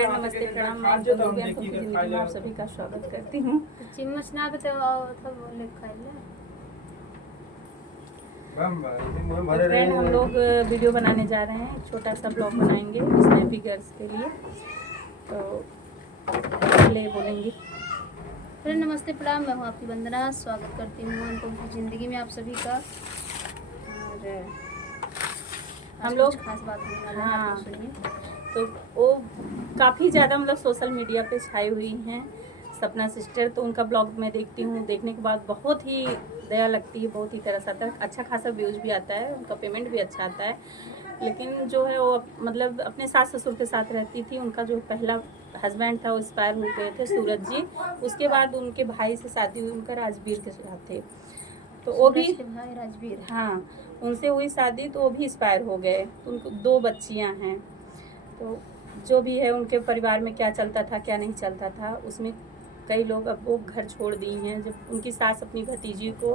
Friend नमस्ते प्रणाम, मैं गोलूबेन को जिंदगी में आप सभी का स्वागत करती हूँ। चिम्मच ना तो बोले खाइले। फ्रेंड हम लोग वीडियो बनाने जा रहे हैं, एक छोटा सा ब्लॉग बनाएंगे स्नैपी गर्ल्स के लिए। तो पहले बोलेंगी फ्रेंड नमस्ते प्रणाम, मैं हूँ आपकी वंदना, स्वागत करती हूँ उनको ज़िंदगी में आप सभी का। और हम लोग खास बात होने वाला है, हाँ, आप लोग सुनिए। तो वो काफ़ी ज़्यादा मतलब सोशल मीडिया पे छाई हुई हैं सपना सिस्टर। तो उनका ब्लॉग मैं देखती हूँ, देखने के बाद बहुत ही दया लगती है, बहुत ही तरस आता है, अच्छा खासा व्यूज़ भी आता है, उनका पेमेंट भी अच्छा आता है। लेकिन जो है वो मतलब अपने सास ससुर के साथ रहती थी। उनका जो पहला हस्बैंड था वो एक्सपायर हो गए थे, सूरज जी। उसके बाद उनके भाई से शादी हुई, उनका राजवीर के साथ थे। तो वो भी भाई राजवीर, हाँ, उनसे हुई शादी, तो वो भी एक्सपायर हो गए। तो उनको 2 बच्चियां हैं। तो जो भी है उनके परिवार में क्या चलता था क्या नहीं चलता था, उसमें कई लोग अब वो घर छोड़ दी हैं। जब उनकी सास अपनी भतीजी को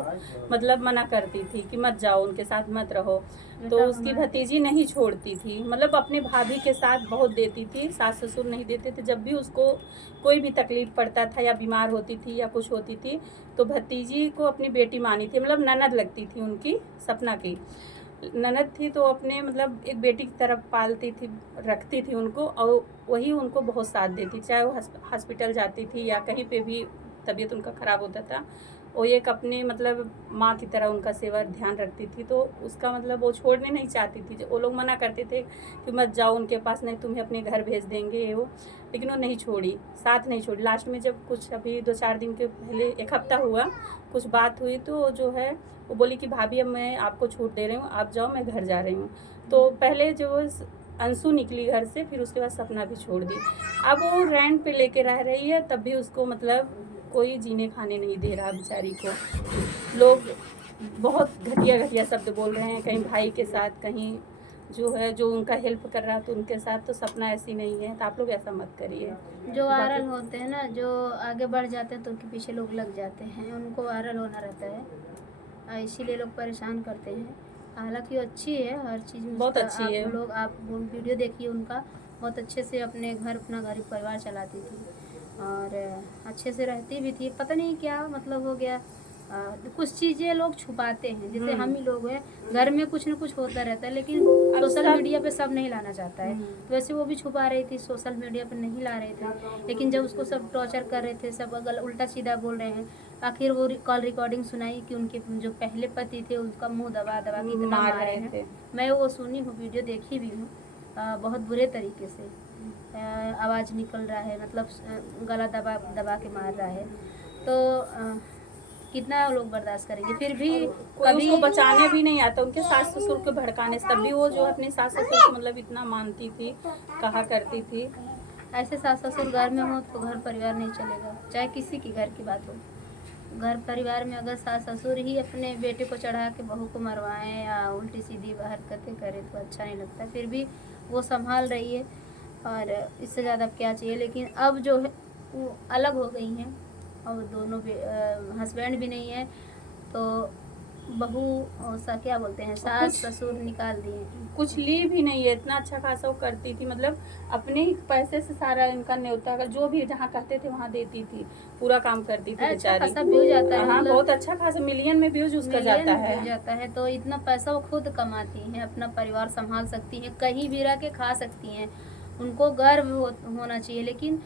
मतलब मना करती थी कि मत जाओ, उनके साथ मत रहो, तो उसकी भतीजी नहीं छोड़ती थी। मतलब अपने भाभी के साथ बहुत देती थी, सास ससुर नहीं देते थे। जब भी उसको कोई भी तकलीफ पड़ता था या बीमार होती थी या कुछ होती थी, तो भतीजी को अपनी बेटी मानी थी, मतलब ननद लगती थी उनकी, सपना की ननद थी। तो अपने मतलब एक बेटी की तरफ पालती थी, रखती थी उनको, और वही उनको बहुत साथ देती, चाहे वो हॉस्पिटल जाती थी या कहीं पे भी तबीयत उनका ख़राब होता था, वो एक अपने मतलब माँ की तरह उनका सेवा ध्यान रखती थी। तो उसका मतलब वो छोड़ने नहीं चाहती थी। वो लोग मना करते थे कि मत जाओ उनके पास, नहीं तुम्हें अपने घर भेज देंगे ये वो, लेकिन वो नहीं छोड़ी, साथ नहीं छोड़ी। लास्ट में जब कुछ अभी 2-4 दिन के पहले, 1 हफ्ता हुआ, कुछ बात हुई, तो जो है वो बोली कि भाभी अब मैं आपको छूट दे रही हूँ, आप जाओ, मैं घर जा रही हूँ। तो पहले जो अंशु निकली घर से, फिर उसके बाद सपना भी छोड़ दी। अब वो रेंट पे लेके रह रही है, तब भी उसको मतलब कोई जीने खाने नहीं दे रहा बेचारी को। लोग बहुत घटिया घटिया शब्द बोल रहे हैं, कहीं भाई के साथ, कहीं जो है जो उनका हेल्प कर रहा है तो उनके साथ। तो सपना ऐसी नहीं है, तो आप लोग ऐसा मत करिए। जो वायरल होते हैं ना, जो आगे बढ़ जाते हैं तो उनके पीछे लोग लग जाते हैं, उनको वायरल होना रहता है, इसीलिए लोग परेशान करते हैं। हालांकि वो अच्छी है, हर चीज़ में बहुत अच्छी है। आप वीडियो देखिए उनका, बहुत अच्छे से अपना घर परिवार चलाती थी और अच्छे से रहती भी थी। पता नहीं क्या मतलब हो गया, कुछ चीज़ें लोग छुपाते हैं, जैसे हम ही लोग हैं, घर में कुछ ना कुछ होता रहता है, लेकिन सोशल मीडिया पे सब नहीं लाना चाहता है। तो वैसे वो भी छुपा रही थी, सोशल मीडिया पे नहीं ला रहे थे, लेकिन जब उसको सब टॉर्चर कर रहे थे, सब अगल उल्टा सीधा बोल रहे हैं, आखिर वो कॉल रिकॉर्डिंग सुनाई कि उनके जो पहले पति थे उनका मुंह दबा दबा के इतना मार रहे हैं। मैं वो सुनी हूँ, वीडियो देखी भी हूँ, बहुत बुरे तरीके से आवाज़ निकल रहा है, मतलब गला दबा दबा के मार रहा है। तो कितना लोग बर्दाश्त करेंगे। फिर भी कभी उसको बचाने भी नहीं आता, उनके सास ससुर को भड़काने से, तब भी वो जो अपने सास ससुर को मतलब इतना मानती थी, कहा करती थी। ऐसे सास ससुर घर में हो तो घर परिवार नहीं चलेगा, चाहे किसी की घर की बात हो। घर परिवार में अगर सास ससुर ही अपने बेटे को चढ़ा के बहू को मरवाएं या उल्टी सीधी हरकतें करें तो अच्छा नहीं लगता। फिर भी वो संभाल रही है, और इससे ज़्यादा क्या चाहिए। लेकिन अब जो है वो अलग हो गई हैं, और दोनों हस्बैंड भी नहीं है, तो बहू सा क्या बोलते हैं, सास ससुर निकाल दिए। कुछ ली भी नहीं है, इतना अच्छा खासा वो करती थी, मतलब अपने ही पैसे से सारा इनका न्योता का जो भी जहाँ कहते थे वहाँ देती थी, पूरा काम करती थी बेचारी। अच्छा खासा व्यूज आता है, हाँ, मतलब बहुत अच्छा खासा मिलियन में व्यूज उसका जाता है। तो इतना पैसा वो खुद कमाती हैं, अपना परिवार संभाल सकती हैं, कहीं भी रह के खा सकती हैं, उनको गर्व होना चाहिए। लेकिन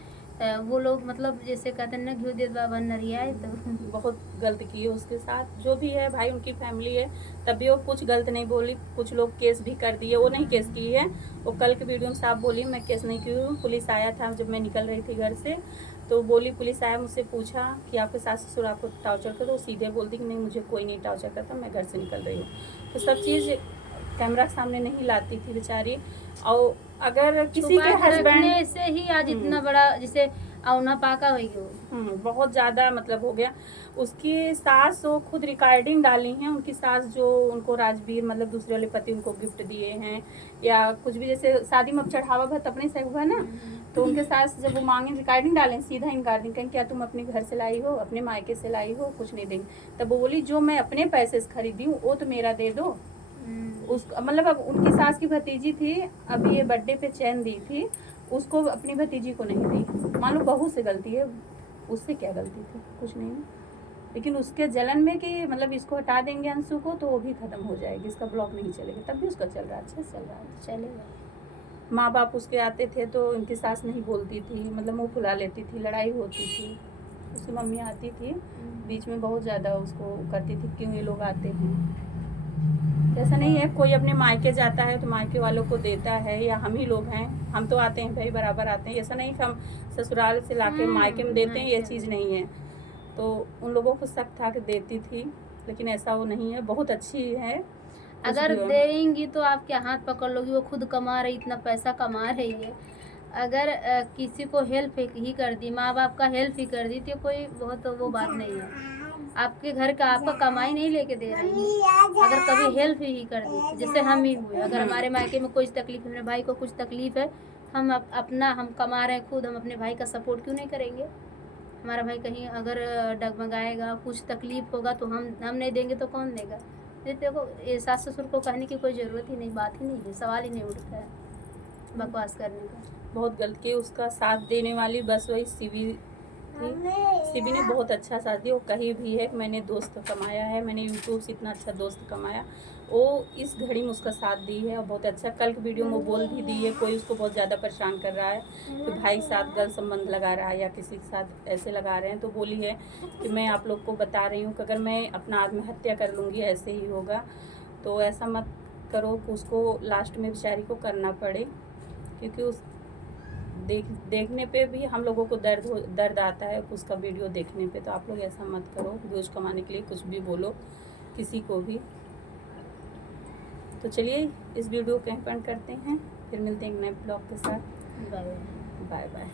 वो लोग मतलब जैसे कहते हैं ना, घी दे बाबा नरिया, तो बहुत गलत की है उसके साथ। जो भी है भाई, उनकी फैमिली है, तभी वो कुछ गलत नहीं बोली। कुछ लोग केस भी कर दिए, वो नहीं केस की है। वो कल के वीडियो में साफ बोली, मैं केस नहीं की हूँ। पुलिस आया था जब मैं निकल रही थी घर से, तो बोली, पुलिस आया, मुझसे पूछा कि आपके सास ससुर आपको टॉर्चर कर, तो सीधे बोलती कि नहीं, मुझे कोई नहीं टॉर्चर करता, मैं घर से निकल रही हूँ। तो सब चीज़ कैमरा के सामने नहीं लाती थी बेचारी। और अगर किसी के हस्बैंड से ही आज इतना बड़ा जैसे औना पाका हो गया, बहुत ज़्यादा मतलब हो गया। उसकी सास वो खुद रिकॉर्डिंग डाली हैं, उनकी सास जो उनको राजवीर मतलब दूसरे वाले पति उनको गिफ्ट दिए हैं या कुछ भी, जैसे शादी में अब चढ़ावा भत अपने से हुआ ना, तो उनके सास जब वो मांगे रिकॉर्डिंग डालें, सीधा इनकार दें, कहीं क्या तुम अपने घर से लाई हो, अपने मायके से लाई हो, कुछ नहीं देंगे। तब वो बोली, जो मैं अपने पैसे से खरीदी हूँ वो तो मेरा दे दो। उस मतलब अब उनकी सास की भतीजी थी, अभी ये बर्थडे पे चैन दी थी, उसको अपनी भतीजी को नहीं दी। मान लो बहू से गलती है, उससे क्या गलती थी, कुछ नहीं, लेकिन उसके जलन में कि मतलब इसको हटा देंगे अंशु को तो वो भी ख़त्म हो जाएगी, इसका ब्लॉग नहीं चलेगा। तब भी उसका चल रहा है, अच्छे से चल रहा है। चलेगा। माँ बाप उसके आते थे तो इनकी सास नहीं बोलती थी, मतलब मुँह फुला लेती थी, लड़ाई होती थी। उसकी मम्मी आती थी बीच में, बहुत ज़्यादा उसको करती थी, क्यों ये लोग आते हैं। ऐसा नहीं है, कोई अपने मायके जाता है तो मायके वालों को देता है, या हम ही लोग हैं, हम तो आते हैं भाई, बराबर आते हैं। ऐसा नहीं कि हम ससुराल से लाके मायके में देते हैं, ये चीज़ नहीं है। तो उन लोगों को शक था कि देती थी, लेकिन ऐसा वो नहीं है, बहुत अच्छी है। अगर देंगी तो आप क्या हाथ पकड़ लोगी, वो खुद कमा रही, इतना पैसा कमा रही है। अगर किसी को हेल्प ही कर दी, माँ बाप का हेल्प ही कर दी, तो कोई बहुत वो बात नहीं है। आपके घर का आपका कमाई नहीं लेके दे रही है, अगर कभी हेल्प ही कर दी, जैसे हम ही हुए। अगर हमारे मायके में कुछ तकलीफ है, मेरे भाई को कुछ तकलीफ है, हम अपना हम कमा रहे हैं खुद, हम अपने भाई का सपोर्ट क्यों नहीं करेंगे। हमारा भाई कहीं अगर डगमगाएगा, कुछ तकलीफ होगा तो हम नहीं देंगे तो कौन देगा। देखो, ये सास ससुर को कहने की कोई ज़रूरत ही नहीं, बात ही नहीं है, सवाल ही नहीं उठता है बकवास करने का। बहुत गलत की उसका साथ देने वाली बस वही शिवी थी। शिवी ने बहुत अच्छा साथ दिया। वो कहीं भी है, मैंने दोस्त कमाया है, मैंने यूट्यूब से इतना अच्छा दोस्त कमाया, वो इस घड़ी में उसका साथ दी है और बहुत अच्छा। कल की वीडियो में बोल भी दी है, कोई उसको बहुत ज़्यादा परेशान कर रहा है कि भाई के साथ गलत संबंध लगा रहा है या किसी के साथ ऐसे लगा रहे हैं, तो बोली है कि मैं आप लोग को बता रही हूँ कि अगर मैं अपना आत्महत्या कर लूँगी ऐसे ही होगा, तो ऐसा मत करो कि उसको लास्ट में बेचारी को करना पड़े, क्योंकि उस देखने पे भी हम लोगों को दर्द आता है उसका वीडियो देखने पे। तो आप लोग ऐसा मत करो, व्यूज कमाने के लिए कुछ भी बोलो किसी को भी। तो चलिए इस वीडियो को यहीं पर करते हैं, फिर मिलते हैं एक नए ब्लॉग के साथ। Bye bye bye.